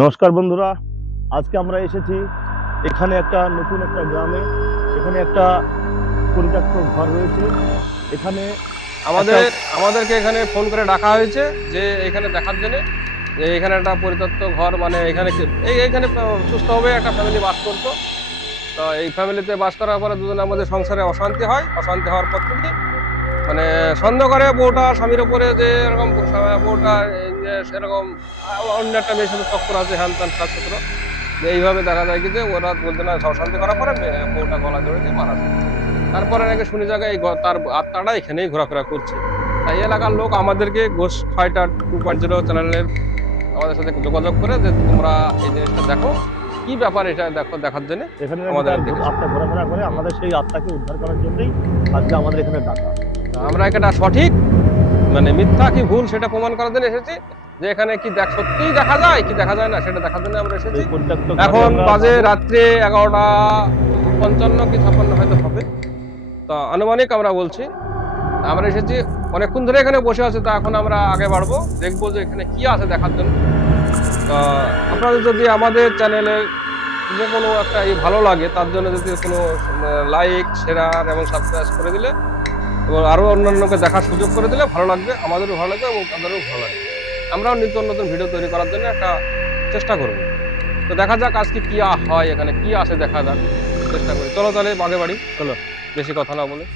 নমস্কার বন্ধুরা, আজকে আমরা এসেছি এখানে একটা নতুন একটা গ্রামে। এখানে একটা পরিত্যক্ত ঘর রয়েছে। এখানে আমাদের আমাদেরকে এখানে ফোন করে ডাকা হয়েছে যে এখানে দেখার জন্য, যে এখানে একটা পরিত্যক্ত ঘর, মানে এখানে এইখানে সুস্থভাবে একটা ফ্যামিলি বাস করতো। তো এই ফ্যামিলিতে বাস করার পরে দুজনের মধ্যে সংসারে অশান্তি হয়। অশান্তি হওয়ার পর থেকে মানে সন্দেহ করে বউটা স্বামীর উপরে, যে এরকম বউটা যে সেরকম অন্য একটা মেয়ের সাথে চক্কর আছে, হ্যান ত্যান ছাত্র। এইভাবে দেখা যায় কি যে ওরা বলতে না, অশান্তি করার পরে বউটা গলা জড়িয়ে দিয়ে মারা যায়। তারপরে নাকি শুনি জায়গায় তার আত্মাটা এখানেই ঘোরাফেরা করছে। তাই এলাকার লোক আমাদেরকে ঘোস্ট ফাইটার 2.0 চ্যানেলের আমাদের সাথে যোগাযোগ করে যে তোমরা এই জিনিসটা দেখো, কি ব্যাপার এটা দেখো, দেখার জন্য এখানে আমাদের আত্মা ঘোরাফেরা করে। আমাদের সেই আত্মাকে উদ্ধার করার জন্যই আজকে আমাদের এখানে ডাকা। আমরা এটা সঠিক মানে মিথ্যা কি ভুল সেটা প্রমাণ করার জন্য এসেছি, যে এখানে কি সত্যিই দেখা যায় কি দেখা যায় না সেটা দেখার জন্য আমরা এসেছি। এখন বাজে রাত্রে 11:55 কি 56 হয়তো হবে, তো আনুমানিক আমরা বলছি। আমরা এসেছি, অনেকক্ষণ ধরে এখানে বসে আছে, তা এখন আমরা আগে বাড়বো, দেখবো যে এখানে কি আছে দেখার জন্য। তো আপনাদের যদি আমাদের চ্যানেলের যে কোনো একটা ভালো লাগে, তার জন্য যদি কোনো লাইক শেয়ার এবং সাবস্ক্রাইব করে দিলে এবং আরো অন্যান্যকে দেখার সুযোগ করে দিলে ভালো লাগবে, আমাদেরও ভালো লাগবে এবং তাদেরও ভালো লাগবে। আমরাও নিত্য নতুন ভিডিও তৈরি করার জন্য একটা চেষ্টা করব। তো দেখা যাক আজকে কি হয়, এখানে কি আসে দেখা যাক, চেষ্টা করি। চলো তাহলে আগে বাড়ি, চলো, বেশি কথা না বলে।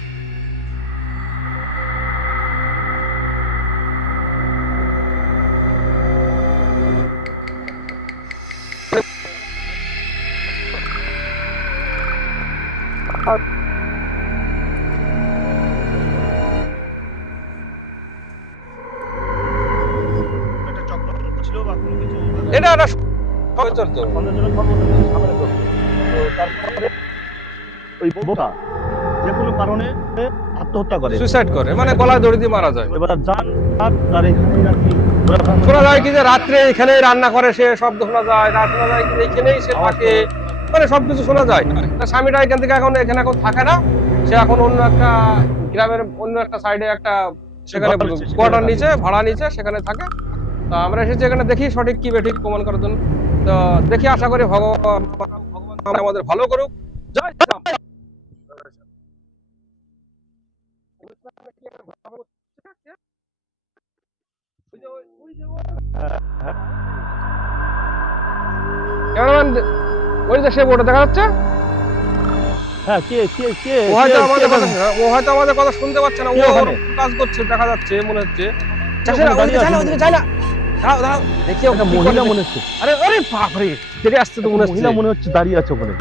এটা একটা চলতো। তারপরে ওই বোকা যে কোনো কারণে আত্মহত্যা করে, সুইসাইড করে, মানে গলায় দড়ি দিয়ে মারা যায়। এবার যান তার এখানেই আর কি শোনা যায় কি যে রাত্রে এখানেই রান্না করে, সে শব্দ শোনা যায়, রাত শোনা যায় কি এখানেই সে থাকে, মানে সবকিছু শোনা যায়। তার স্বামীটা এখান থেকে এখানে এখন থাকে না, সে এখন অন্য একটা গ্রামের অন্য একটা সাইডে একটা সেখানে কোয়ার্টার নিচে ভাড়া নিচে সেখানে থাকে। তো আমরা এসেছি এখানে দেখি সঠিক কি বেঠিক প্রমাণ করার জন্য। তো দেখি, আশা করি ভগবান আমাদের ভালো করুক। জয় শ্রীরাম। ক্যামেরাম্যান, ওই যে সে বোর্ডে দেখা যাচ্ছে। হ্যাঁ, কে কে কে ও হয়তো আমাদের কথা শুনতে পাচ্ছে না, ও কাজ করছে দেখা যাচ্ছে মনে হচ্ছে। দেখি ওকে মহিলা মনে হচ্ছে। আরে আরে বাপরে, তেরে আসছে তো মনে হচ্ছে, মহিলা মনে হচ্ছে দাঁড়িয়ে আছে ওখানে।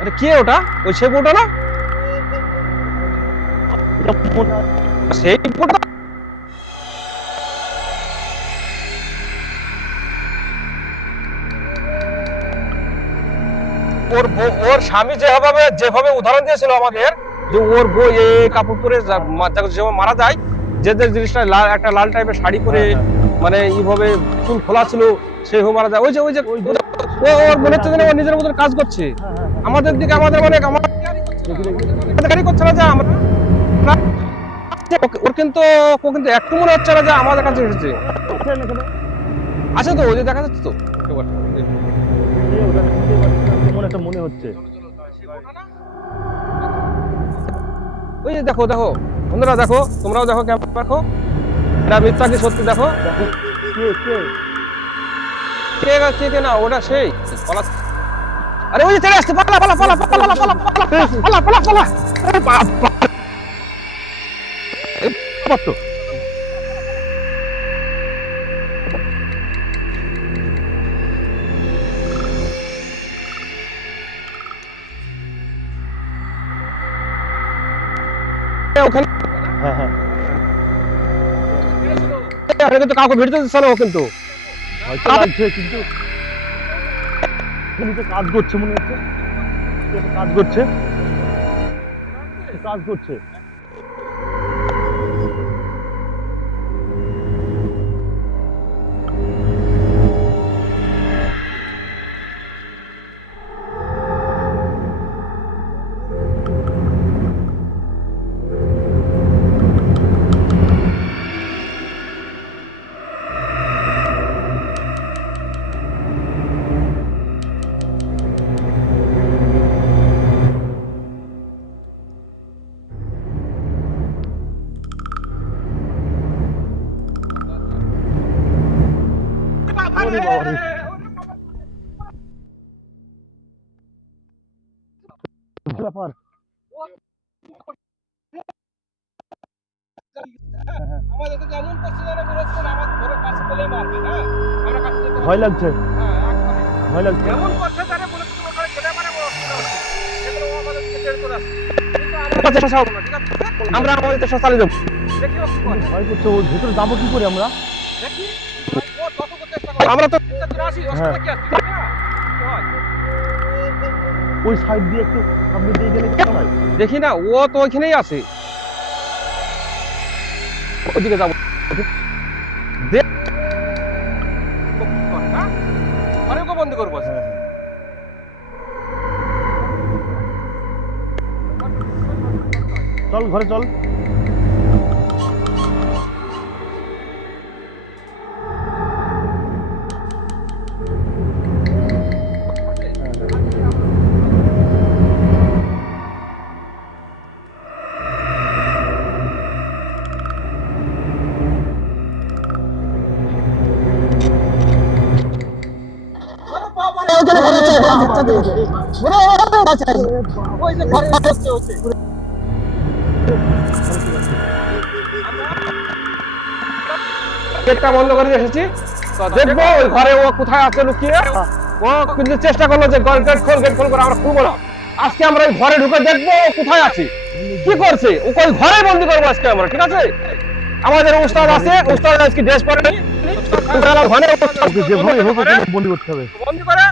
আরে কে ওটা? ওই সে বোর্ডটা না, সেই বোর্ডটা। ওর স্বামী যেভাবে উদাহরণ দিয়েছিল আমাদের, যে ওর বউ এই কাপড় পরে যেভাবে মারা যায়, যে জিনিসটা একটা লাল টাইপের শাড়ি পরে, মানে এইভাবে চুল খোলা ছিল, সেভাবে মারা যায়। ওই যে ওর মনে হচ্ছে যেন ও নিজের মতন কাজ করছে আমাদের দিকে, আমাদের মানে আমাদের করছে না যে আমরা ওর কিন্তু একটু মনে হচ্ছে না যে আমাদের কাছে এসেছে। আছে তো, ওই যে দেখা যাচ্ছে তো মনে হচ্ছে। ওই যে দেখো দেখো বন্ধুরা, দেখো তোমরাও দেখো, ক্যামেরা দেখো, এটা মিথ্যা কি সত্যি দেখো। কে না, ওটা সেই আরে ওই যে চলে আসছে, পালা পালা পালা পালা পালা পালা পালা পালা পালা। আরে বাবা, ওখানে কিন্তু কাউকে ভিড়তে দিচ্ছে না, ও কিন্তু হয়তো লাগছে, কিন্তু কাজ করছে মনে হচ্ছে, কাজ করছে। ওরে বাবা রে। ব্যাপার। আমাদেরকে যেমন করছে যেন মনে হচ্ছে আমার ধরে কাছে পেলেই মারবে, হ্যাঁ আমরা কাছে যেতে ভয় লাগছে, হ্যাঁ একদমই ভয় লাগছে। যেমন করছে তারে মনে হচ্ছে ওখানে ছেলে মানে বড় অসুবিধা হচ্ছে, সেগুলো ও আমাদের দিকে টের করে আসছে, কিন্তু আমরা চেষ্টা চালাবো না, ঠিক আছে আমরা আমাদের চেষ্টা চালিয়ে যাবো, দেখি ও কি করে। ভয় করছে, ওর ভিতরে যাবো কি করে আমরা? দেখি ও যতটুকু চেষ্টা করে আমরা তো আসি অসুবিধা কি আছে, ঠিক আছে না? কি হয়? ওই সাইড দিয়ে একটু সামনে দিয়ে গেলে কেমন হয়? দেখি না, ও তো ওইখানেই আছে, ওইদিকে যাবো দেখ ও কি করে না, ঘরে ওকে বন্দি করবো আজকে। হ্যাঁ, চল ঘরে চল। গেটটা বন্ধ করে এসেছি, তো দেখবো ওই ঘরে ও কোথায় আছে লুকিয়ে। ও কিন্তু চেষ্টা করলো যে গেট খোল করে, আমরা খুলবো না। আজকে আমরা এই ঘরে ঢুকে দেখবো ও কোথায় আছে, কি করছে, ও ওই ঘরে বন্দি করবো আজকে আমরা, ঠিক আছে? আমাদের উস্তাদ আছে, উস্তাদ আজকে ড্রেস পরে নি, ঘরে ওকে যেভাবে হোক ওকে বন্দি করতে হবে। বন্দি করে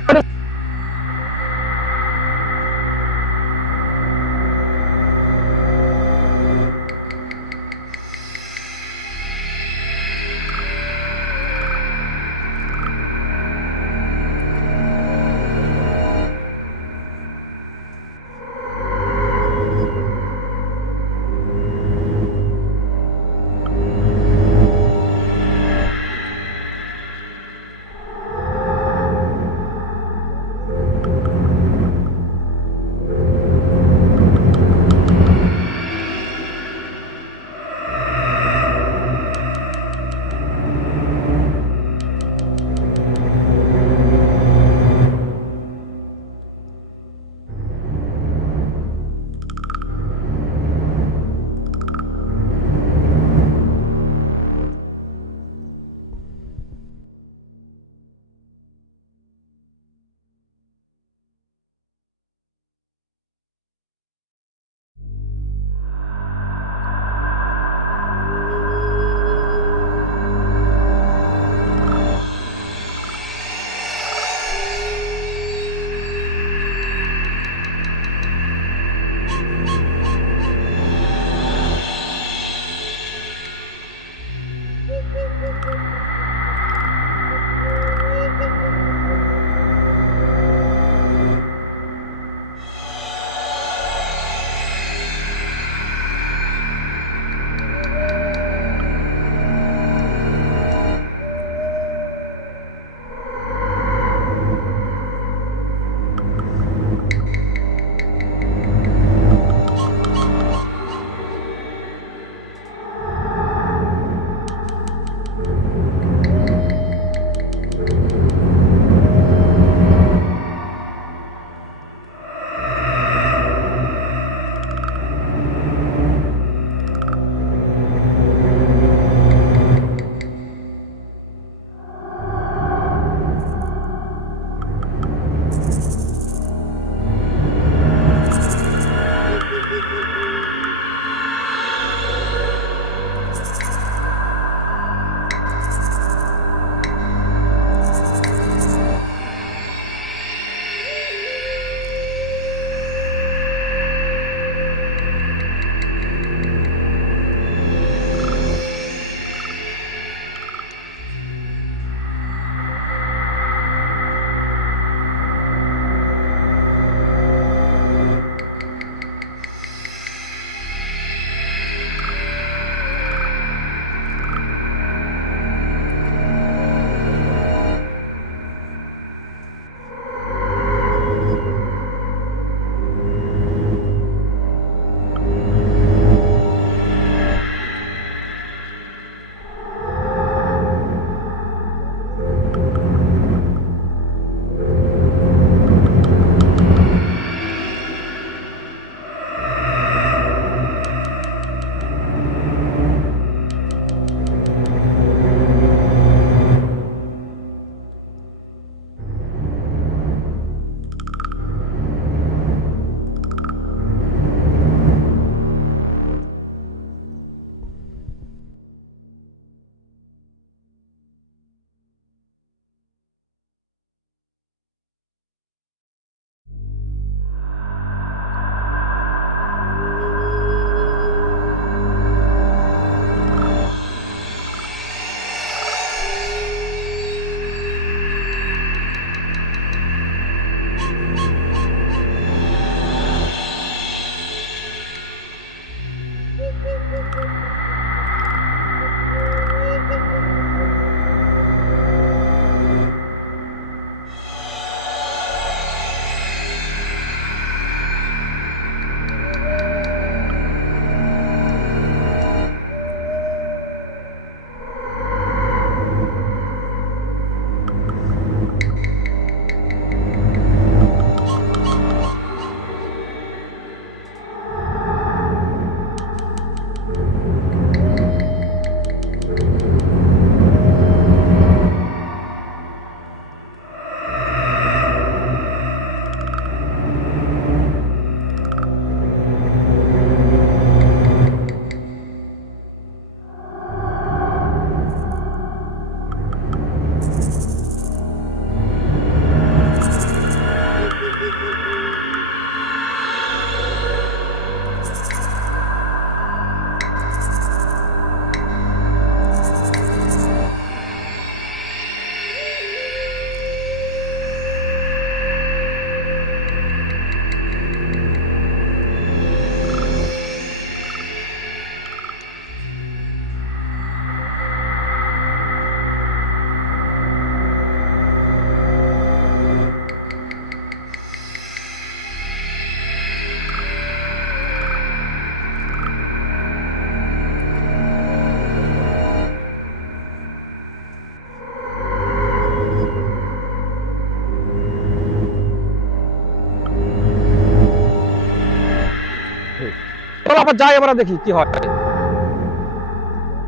আবার যাই, আমরা দেখি কি হয়।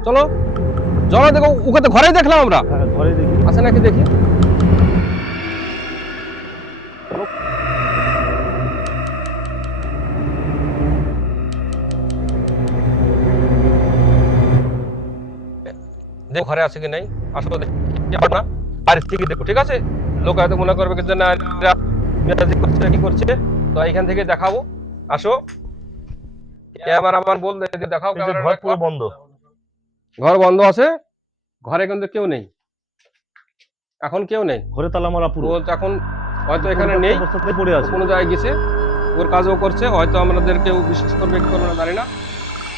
চলো চলো, দেখো ওকে তো ঘরেই দেখলাম আমরা, হ্যাঁ ঘরে দেখি। আছে নাকি দেখি। দেখো ঘরে আছে কি নাই, আসলে দেখি না, বাইরে থেকে দেখো, ঠিক আছে? লোক হয়তো মনে করবে যে না এরা ম্যাজিক করছে কি করছে, তো এইখান থেকে দেখাবো। আসো, ক্যামেরাম্যান বলতে দেখাও, এই যে ঘর পুরো বন্ধ। ঘর বন্ধ আছে, ঘরে কিন্তু কেউ নেই, এখন কেউ নেই, ঘরে তালা মারা পুরো। ও এখন হয়তো এখানে নেই, অবস্থাতেই পড়ে আছে। কোনো জায়গায় গেছে, ওর কাজও করছে, হয়তো আমাদের কেউ বিশ্বাস করবে কি করবে না জানি না।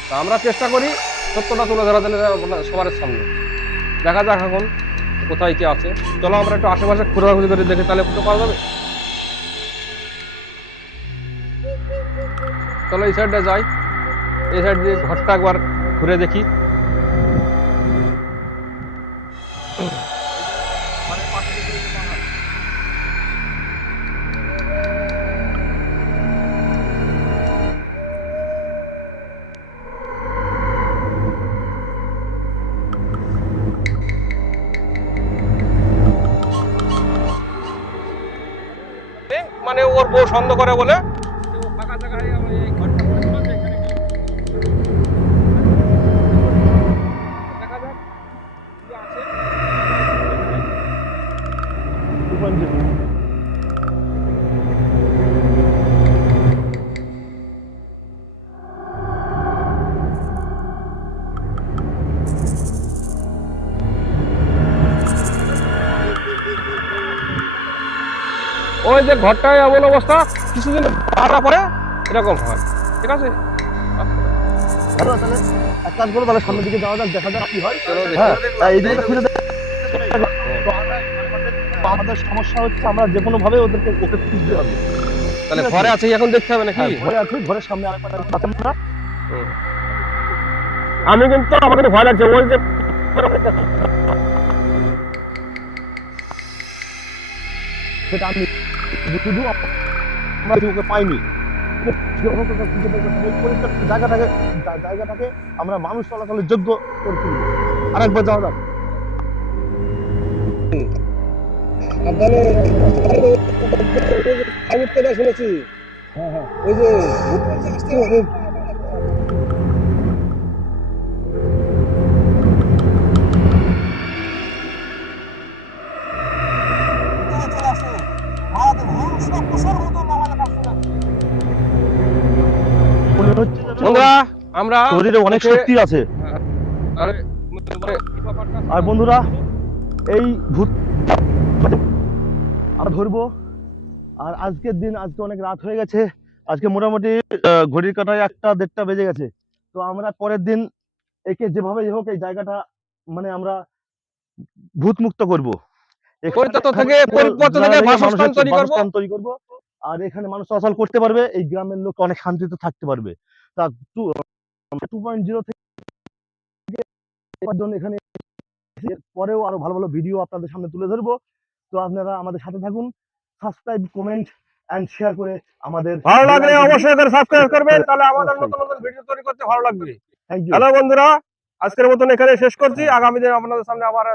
তা আমরা চেষ্টা করি সত্যটা তুলে ধরার জন্য সবার সামনে। দেখা যাক এখন কোথায় কি আছে। চলো আমরা একটু আশেপাশে ঘোরাঘুরি করে দেখি, তাহলে বুঝতে পারা যাবে। চলো এই সাইডে যাই, এই সাইড দিয়ে ঘরটা একবার ঘুরে দেখি। মানে ওর বউ সন্দেহ করে বলে ও ফাঁকা জায়গায় এই ঘরটা করেছিল, যে এখানে দেখা যাক কি আছে। 2.0 ওই যে ঘরটায় এমন অবস্থা, কিছুদিন ভাড়া পরে এরকম হয়, ঠিক আছে? ভালো, তাহলে এক কাজ করো, তাহলে সামনের দিকে যাওয়া যাক, দেখা যাক কি হয়। চলো দেখি। হ্যাঁ এই দিকে ফিরে দেখ। তো আমাদের সমস্যা হচ্ছে আমরা যে কোনো ভাবে ওকে খুঁজতে হবে। তাহলে ঠিক আছে। ঘরে আছে এখন দেখতে হবে নাকি? হ্যাঁ, ঘরে আছি, ঘরের সামনে আরেকটা আছে না? আমি কিন্তু আমাকে ভয় লাগছে, ওই যে সেটা আমি শুধু আমরা ওকে পাইনি। যখন ওকে খুঁজে বের করতে হবে, এই পরিত্যক্ত জায়গাটাকে আমরা মানুষ চলাচলের যোগ্য করে তুলবো। আরেকবার যাওয়া যাক। শুনেছি হ্যাঁ হ্যাঁ ওই যে মনে হচ্ছে যেন বন্ধুরা আমরা শরীরে অনেক ওকে- শক্তি আছে। আরে, আর বন্ধুরা এই ভূত আমরা ধরবো। আর আজকের দিন, আজকে অনেক রাত হয়ে গেছে, আজকে মোটামুটি ঘড়ির কাঁটায় 1টা 1:30 বেজে গেছে। তো আমরা পরের দিন একে যেভাবে হোক এই জায়গাটা মানে আমরা ভূত মুক্ত করবো। পরিত্যক্ত থেকে পরিপত্র থেকে বাসস্থান তৈরি করবো। বাসস্থান তৈরি করবো। আর এখানে মানুষ চলাচল করতে পারবে, এই গ্রামের লোক অনেক শান্তিতে থাকতে পারবে। তা 2.0 থেকে এবার জন্য এখানে পরেও আরো ভালো ভালো ভিডিও আপনাদের সামনে তুলে ধরবো। তো আপনারা আমাদের সাথে থাকুন, সাবস্ক্রাইব, কমেন্ট এন্ড শেয়ার করে আমাদের ভালো লাগলে অবশ্যই সাবস্ক্রাইব করবেন, তাহলে আমাদের নতুন নতুন ভিডিও তৈরি করতে ভালো লাগবে। Thank you. হ্যালো বন্ধুরা, আজকের মতন এখানে শেষ করছি, আগামী দিন আপনাদের সামনে আবার